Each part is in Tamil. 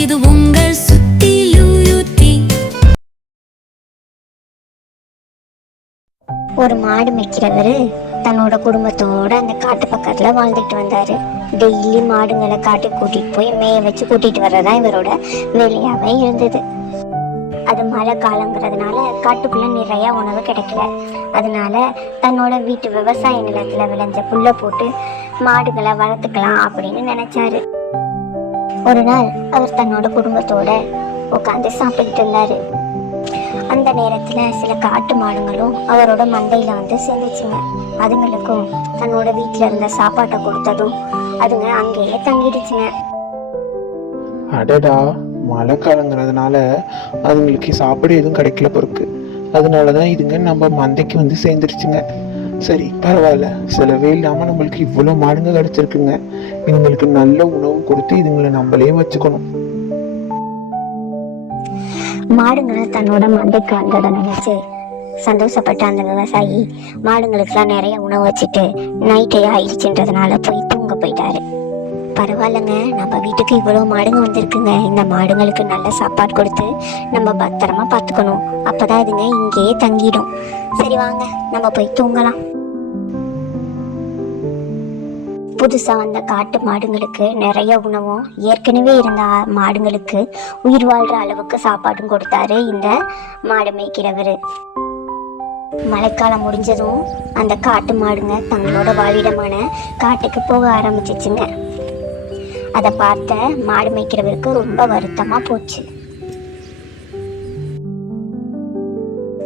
இது உங்கள் சுத்தி. ஒரு மாடு மேய்க்கிறவரு தன்னோட குடும்பத்தோட அந்த காட்டு பக்கத்துல வாழ்ந்துட்டு வந்தாரு. டெய்லி மாடுங்களை காட்டுக்கு கூட்டிட்டு போய் மேய வச்சு கூட்டிட்டு வர்றதா இவரோட வேலையாவே இருந்தது. அது மழை காலங்கிறதுனால காட்டுக்குள்ள நிறைய உணவு கிடைக்கல. அதனால தன்னோட வீட்டு விவசாய நிலத்துல விளைஞ்ச புல்ல போட்டு மாடுகளை வளர்த்துக்கலாம் அப்படின்னு நினைச்சாரு. ஒரு நாள் அவர் தன்னோட குடும்பத்தோட உட்காந்து சாப்பிட்டுக்கிட்டு இருந்தாரு. அந்த நேரத்துல சில காட்டு மாடுங்களும் அவரோட மந்தையில வந்து சேர்ந்துச்சுங்க. அதுங்களுக்கும் தன்னோட வீட்டுல இருந்த சாப்பாட்டை கொடுத்ததும் அதுங்க அங்கேயே தங்கிடுச்சுங்க. அடடா, மழை காலங்கிறதுனால அதுங்களுக்கு சாப்பிட எதுவும் கிடைக்கல பொறுக்கு. அதனாலதான் இதுங்க நம்ம மந்தைக்கு வந்து சேர்ந்துருச்சுங்க. சரி, பரவாயில்ல, செலவே இல்லாம நம்மளுக்கு இவ்வளவு மாடுங்க கிடைச்சிருக்குங்க. இதுங்களுக்கு நல்ல உணவு கொடுத்து இதுங்களை நம்மளே வச்சுக்கணும். மாடுங்களை தன்னோட மந்தைக்கு வந்ததை நினைச்சு சந்தோஷப்பட்ட அந்த விவசாயி மாடுங்களுக்குலாம் நிறைய உணவு வச்சுட்டு நைட்டே ஆயிடுச்சுன்றதுனால போய் தூங்க போயிட்டாரு. பரவாயில்லைங்க, நம்ம வீட்டுக்கு இவ்வளவு மாடுங்க வந்திருக்குங்க. இந்த மாடுங்களுக்கு நல்ல சாப்பாடு கொடுத்து நம்ம பத்திரமா பார்த்துக்கணும். அப்பதான் இதுங்க இங்கேயே தங்கிடும். சரி வாங்க, நம்ம போய் தூங்கலாம். புதுசா வந்த காட்டு மாடுங்களுக்கு நிறைய உணவும் ஏற்கனவே இருந்த மாடுங்களுக்கு உயிர் வாழ்ற அளவுக்கு சாப்பாடும் கொடுத்தாரு இந்த மாடு மேய்க்கிறவரு. மழைக்காலம் முடிஞ்சதும் அந்த காட்டு மாடுங்க தங்களோட வாழிடமான காட்டுக்கு போக ஆரம்பிச்சிச்சுங்க. அதை பார்த்த மாடு மேய்க்கிறவருக்கு ரொம்ப வருத்தமா போச்சு.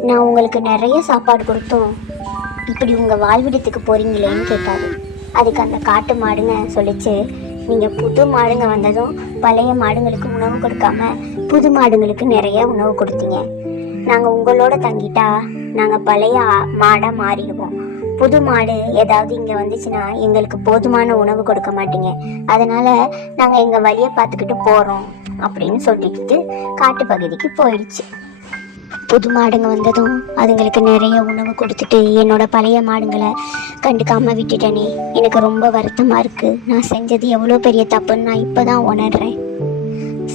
நான் உங்களுக்கு நிறைய சாப்பாடு கொடுத்தோம், இப்படி உங்க வாழ்விடத்துக்கு போறீங்களேன்னு கேட்டாரு. அதுக்கு அந்த காட்டு மாடுங்க சொல்லிச்சு, நீங்க புது மாடுங்க வந்ததும் பழைய மாடுங்களுக்கு உணவு கொடுக்காம புது மாடுங்களுக்கு நிறைய உணவு கொடுத்தீங்க. நாங்க உங்களோட தங்கிட்டா நாங்க பழைய மாடா மாறிடுவோம். புது மாடு ஏதாவது இங்க வந்துச்சுன்னா எங்களுக்கு போதுமான உணவு கொடுக்க மாட்டீங்க. அதனால நாங்க எங்க வழியை பார்த்துக்கிட்டு போறோம் அப்படின்னு சொல்லிக்கிட்டு காட்டு பகுதிக்கு போயிடுச்சு. புது மாடுங்க வந்ததும் அதுங்களுக்கு நிறைய உணவு கொடுத்துட்டு, என்னோட பழைய மாடுங்களை கண்டுக்காம விட்டுட்டேனே, எனக்கு ரொம்ப வருத்தமா இருக்கு. நான் செஞ்சது எவ்வளோ பெரிய தப்புன்னு நான் இப்பதான் உணர்றேன்.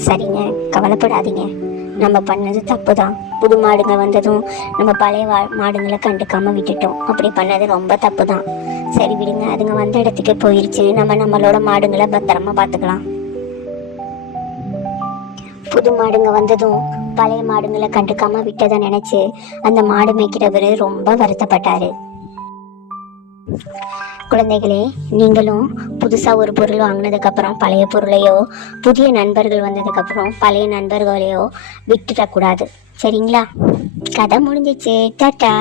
சரிங்க, கவலைப்படாதீங்க, நம்ம பண்ணது தப்பு தான். புது மாடுங்க வந்ததும் நம்ம பழைய மாடுங்களை கண்டுக்காம விட்டுட்டோம். அப்படி பண்ணது ரொம்ப தப்பு தான். சரி விடுங்க, அதுங்க வந்த இடத்துக்கு போயிருச்சு. நம்மளோட மாடுங்களை பத்திரமா பார்த்துக்கலாம். புது மாடுங்க வந்ததும் பழைய மாடுங்களை கண்டுக்காம விட்டதை நினைச்சு அந்த மாடு மேய்க்கிறவரு ரொம்ப வருத்தப்பட்டாரு. குழந்தைகளே, நீங்களும் புதுசா ஒரு பொருள் வாங்கினதுக்கு அப்புறம் பழைய பொருளையோ, புதிய நண்பர்கள் வந்ததுக்கு அப்புறம் பழைய நண்பர்களையோ விட்டுடக்கூடாது. சரிங்களா? கதை முடிஞ்சிச்சு. டாடா.